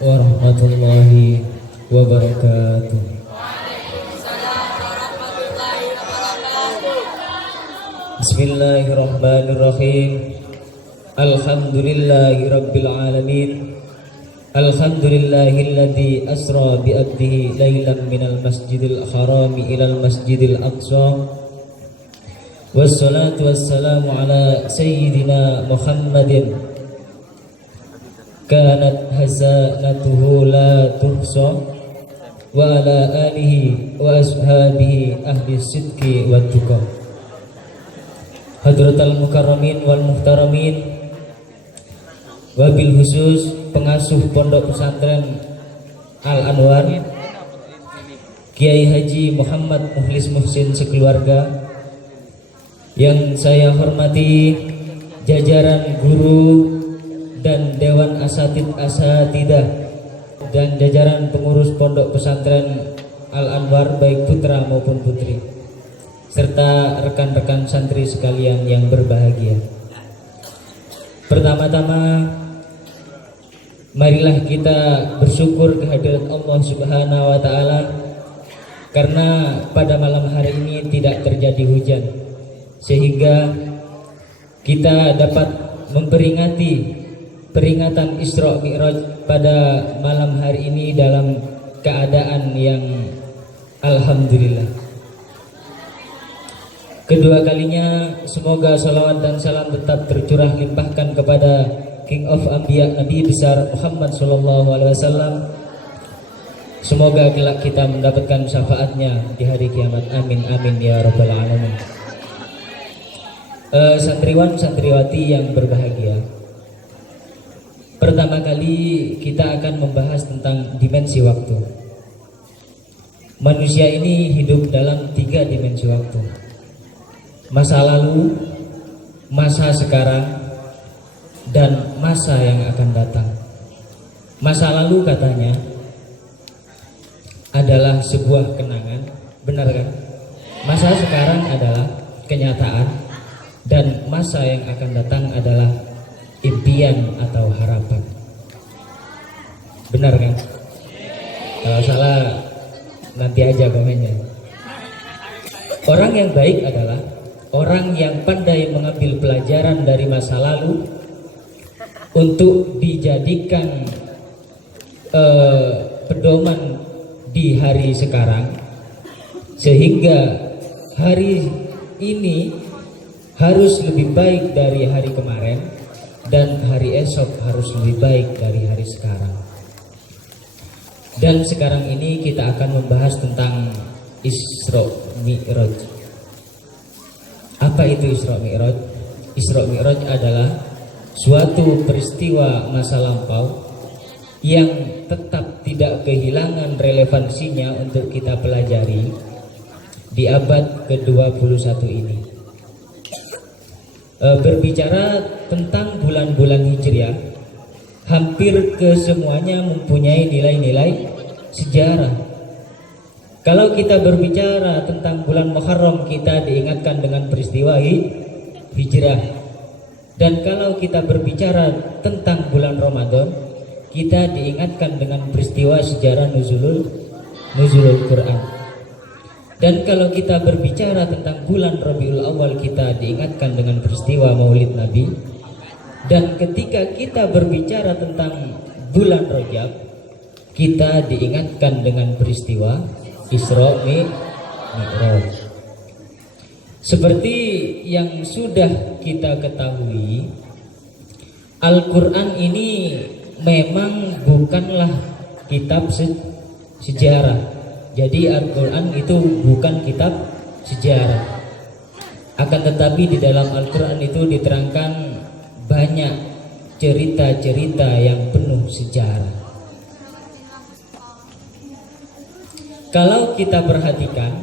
warahmatullahi wabarakatuh. Bismillahirrahmanirrahim. Alhamdulillahi rabbil alamin. Alhamdulillahilladzi asra bi abdihi lailan minal masjidil harami ilal masjidil aqsa. Wassalatu wassalamu ala sayyidina Muhammadin kanat hazanatuhu la tuhsa wa ala alihi wa ashabihi ahli sidqi wa tuqa. Hadratal mukarramin wal muhtaramin, wabil khusus pengasuh Pondok Pesantren Al Anwar Kiai Haji Muhammad Mukhlis Muhsin sekeluarga, yang saya hormati jajaran guru dan dewan asatidah dan jajaran pengurus Pondok Pesantren Al Anwar baik putra maupun putri, serta rekan-rekan santri sekalian yang berbahagia. Pertama-tama, marilah kita bersyukur kehadirat Allah Subhanahu wa taala karena pada malam hari ini tidak terjadi hujan, sehingga kita dapat memperingati peringatan Isra Mi'raj pada malam hari ini dalam keadaan yang alhamdulillah. Kedua kalinya semoga salawat dan salam tetap tercurah limpahkan kepada King of Anbiya Nabi besar Muhammad sallallahu alaihi wasallam. Semoga kelak kita mendapatkan syafaatnya di hari kiamat. Amin amin ya rabbal alamin. Santriwan santriwati yang berbahagia, pertama kali kita akan membahas tentang dimensi waktu. Manusia ini hidup dalam 3 dimensi waktu: masa lalu, masa sekarang, dan masa yang akan datang. Masa lalu katanya adalah sebuah kenangan, benar kan? Masa sekarang adalah kenyataan, dan masa yang akan datang adalah impian atau harapan. Benar kan? Kalau salah nanti aja komennya. Orang yang baik adalah orang yang pandai mengambil pelajaran dari masa lalu untuk dijadikan pedoman di hari sekarang, sehingga hari ini harus lebih baik dari hari kemarin dan hari esok harus lebih baik dari hari sekarang. Dan sekarang ini kita akan membahas tentang Isra Mi'raj. Apa itu Isra Mi'raj? Isra Mi'raj adalah suatu peristiwa masa lampau yang tetap tidak kehilangan relevansinya untuk kita pelajari di abad ke-21 ini. Berbicara tentang bulan-bulan Hijriah, hampir kesemuanya mempunyai nilai-nilai sejarah. Kalau kita berbicara tentang bulan Muharram, kita diingatkan dengan peristiwa Hijrah. Dan kalau kita berbicara tentang bulan Ramadan, kita diingatkan dengan peristiwa sejarah nuzulul Quran. Dan kalau kita berbicara tentang bulan Rabiul Awal, kita diingatkan dengan peristiwa Maulid Nabi. Dan ketika kita berbicara tentang bulan Rajab, kita diingatkan dengan peristiwa Isra Mi'raj. Seperti yang sudah kita ketahui, Al-Quran ini memang bukanlah kitab sejarah. Jadi Al-Quran itu bukan kitab sejarah. Akan tetapi di dalam Al-Quran itu diterangkan banyak cerita-cerita yang penuh sejarah. Kalau kita perhatikan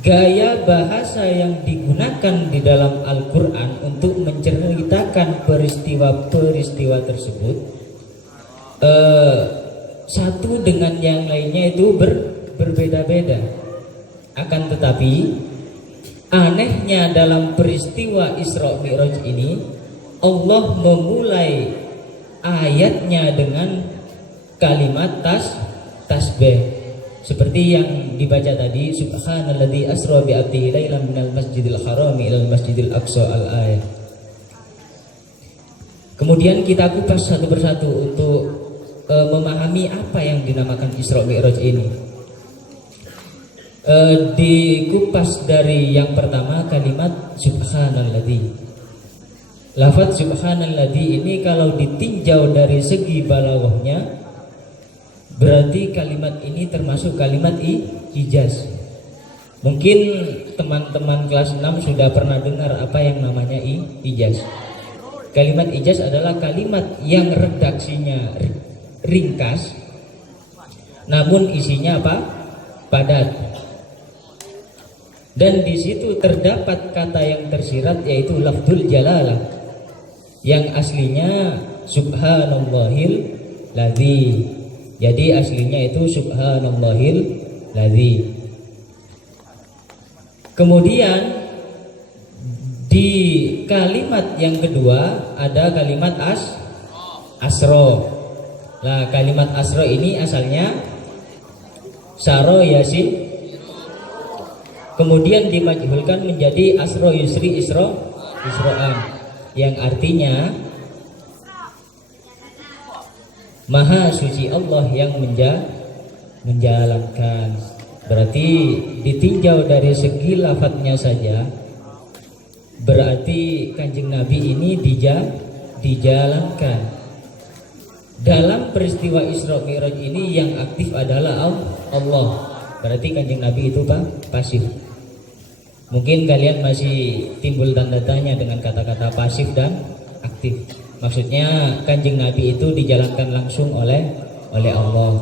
gaya bahasa yang digunakan di dalam Al-Quran untuk menceritakan peristiwa-peristiwa tersebut, satu dengan yang lainnya itu berbeda-beda. Akan tetapi anehnya dalam peristiwa Isra Mi'raj ini, Allah memulai ayatnya dengan kalimat tasbih. Seperti yang dibaca tadi, subhanalladzi asra bi 'abdihi lailan minal masjidil harami ilal masjidil aqsa al-ayah. Kemudian kita kupas satu persatu untuk memahami apa yang dinamakan Isra Mi'raj ini. Dikupas dari yang pertama kalimat subhanalladzi. Lafaz subhanalladzi ini kalau ditinjau dari segi balaghahnya, berarti kalimat ini termasuk kalimat ijaz. Mungkin teman-teman kelas 6 sudah pernah dengar apa yang namanya ijaz. Kalimat ijaz adalah kalimat yang redaksinya ringkas, namun isinya apa? Padat. Dan di situ terdapat kata yang tersirat, yaitu lafdzul jalalah, yang aslinya subhanallahil ladzi. Jadi aslinya itu subhanallahil ladzi. Kemudian di kalimat yang kedua ada kalimat asro. Nah, kalimat asro ini asalnya saro yasin, kemudian dimajhulkan menjadi asro yusri isro'an, yang artinya Maha suci Allah yang menjalankan. Berarti ditinjau dari segi lafadznya saja, berarti Kanjeng Nabi ini dijalankan. Dalam peristiwa Isra Mi'raj ini yang aktif adalah Allah. Berarti Kanjeng Nabi itu pasif. Mungkin kalian masih timbul tanda tanya dengan kata-kata pasif dan aktif. Maksudnya Kanjeng Nabi itu dijalankan langsung oleh Allah.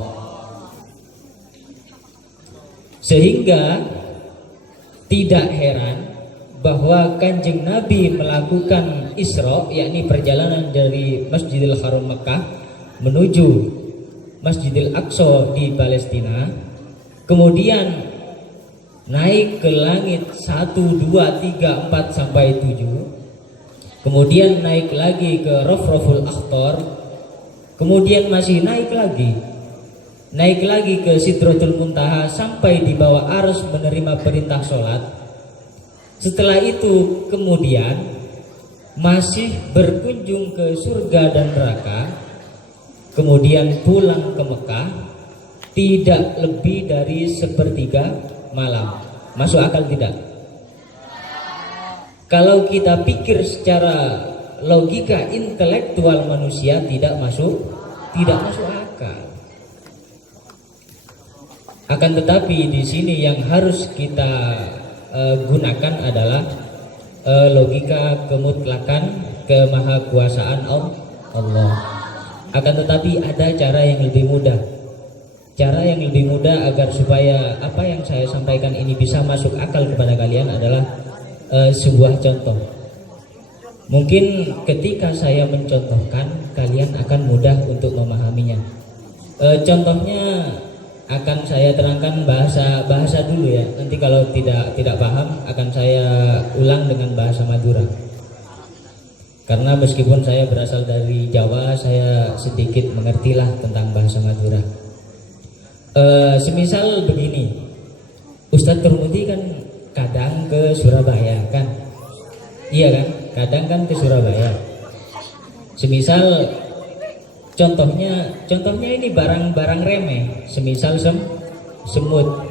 Sehingga tidak heran bahwa Kanjeng Nabi melakukan Isra, yakni perjalanan dari Masjidil Haram Mekah menuju Masjidil Aqsa di Palestina, kemudian naik ke langit 1, 2, 3, 4 sampai 7. Kemudian naik lagi ke Rafraful Akhtar, kemudian masih naik lagi ke Sidratul Muntaha sampai di bawah Arsy menerima perintah sholat. Setelah itu kemudian masih berkunjung ke surga dan neraka, kemudian pulang ke Mekah tidak lebih dari sepertiga malam. Masuk akal tidak? Kalau kita pikir secara logika intelektual manusia tidak masuk akal. Akan tetapi di sini yang harus kita gunakan adalah logika kemutlakan kemahakuasaan Allah. Akan tetapi ada cara yang lebih mudah. Cara yang lebih mudah agar supaya apa yang saya sampaikan ini bisa masuk akal kepada kalian adalah sebuah contoh. Mungkin ketika saya mencontohkan, kalian akan mudah untuk memahaminya. Contohnya akan saya terangkan bahasa dulu ya. Nanti kalau tidak paham akan saya ulang dengan bahasa Madura. Karena meskipun saya berasal dari Jawa, saya sedikit mengertilah tentang bahasa Madura. Semisal begini, Ustadz Turmudi kan kadang ke Surabaya kan? Iya kan? Kadang kan ke Surabaya. Semisal contohnya ini barang-barang remeh. Semisal semut.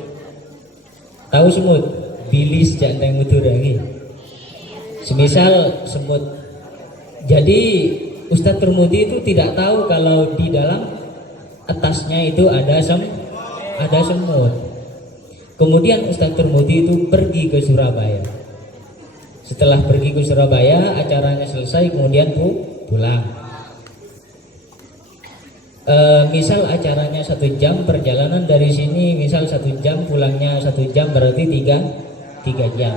Tahu semut? Bilis janteng mudurangi. Semisal semut. Jadi Ustadz Turmudi itu tidak tahu kalau di dalam atasnya itu ada semut. Kemudian Ustadz Turmudi itu pergi ke Surabaya. Setelah pergi ke Surabaya, acaranya selesai, kemudian pulang. Misal acaranya 1 jam, perjalanan dari sini misal 1 jam, pulangnya 1 jam, berarti 3 jam.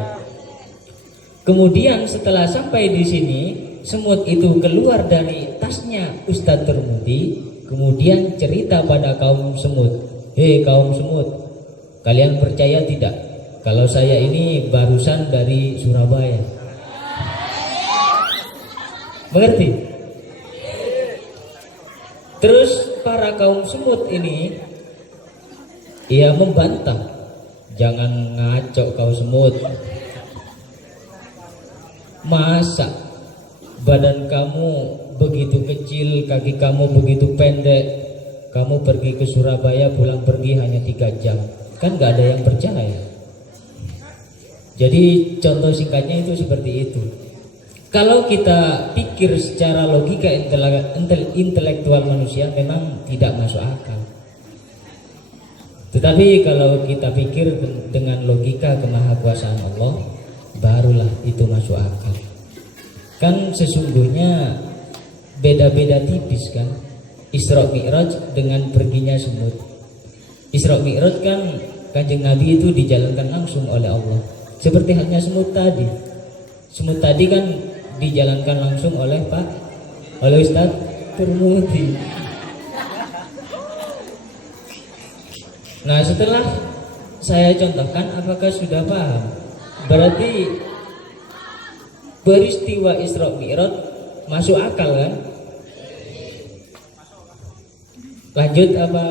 Kemudian setelah sampai di sini, semut itu keluar dari tasnya Ustadz Turmudi, kemudian cerita pada kaum semut, "Hei kaum semut, kalian percaya tidak kalau saya ini barusan dari Surabaya?" Mengerti? Terus para kaum semut ini ia membantah, jangan ngaco kau semut. Masa badan kamu begitu kecil, kaki kamu begitu pendek, kamu pergi ke Surabaya pulang pergi hanya 3 jam, kan gak ada yang percaya. Jadi contoh singkatnya itu seperti itu. Kalau kita pikir secara logika intelektual manusia memang tidak masuk akal. Tetapi kalau kita pikir dengan logika kemahakuasaan Allah, barulah itu masuk akal. Kan sesungguhnya beda-beda tipis kan Isra Mi'raj dengan perginya semut. Isra Mi'raj kan Kanjeng Nabi itu dijalankan langsung oleh Allah, seperti halnya semut tadi. Semut tadi kan dijalankan langsung oleh Ustadz Turmudi. Nah, setelah saya contohkan, apakah sudah paham? Berarti peristiwa Isra Mi'raj masuk akal kan? Lanjut apa?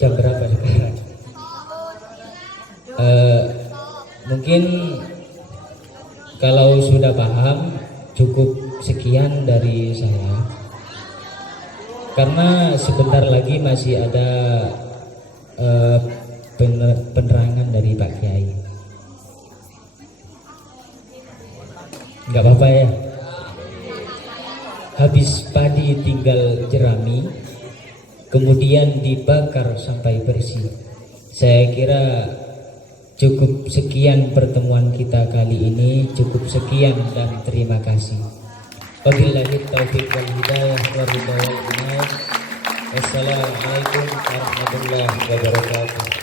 Jam berapa sekarang? Mungkin kalau sudah paham cukup sekian dari saya, karena sebentar lagi masih ada penerangan dari Pak Kiai. Nggak apa-apa ya. Habis padi tinggal jerami, kemudian dibakar sampai bersih. Saya kira cukup sekian pertemuan kita kali ini, cukup sekian dan terima kasih. Wabillahi taufiq wal hidayah wa ridha wal inayah. Wassalamualaikum warahmatullahi wabarakatuh.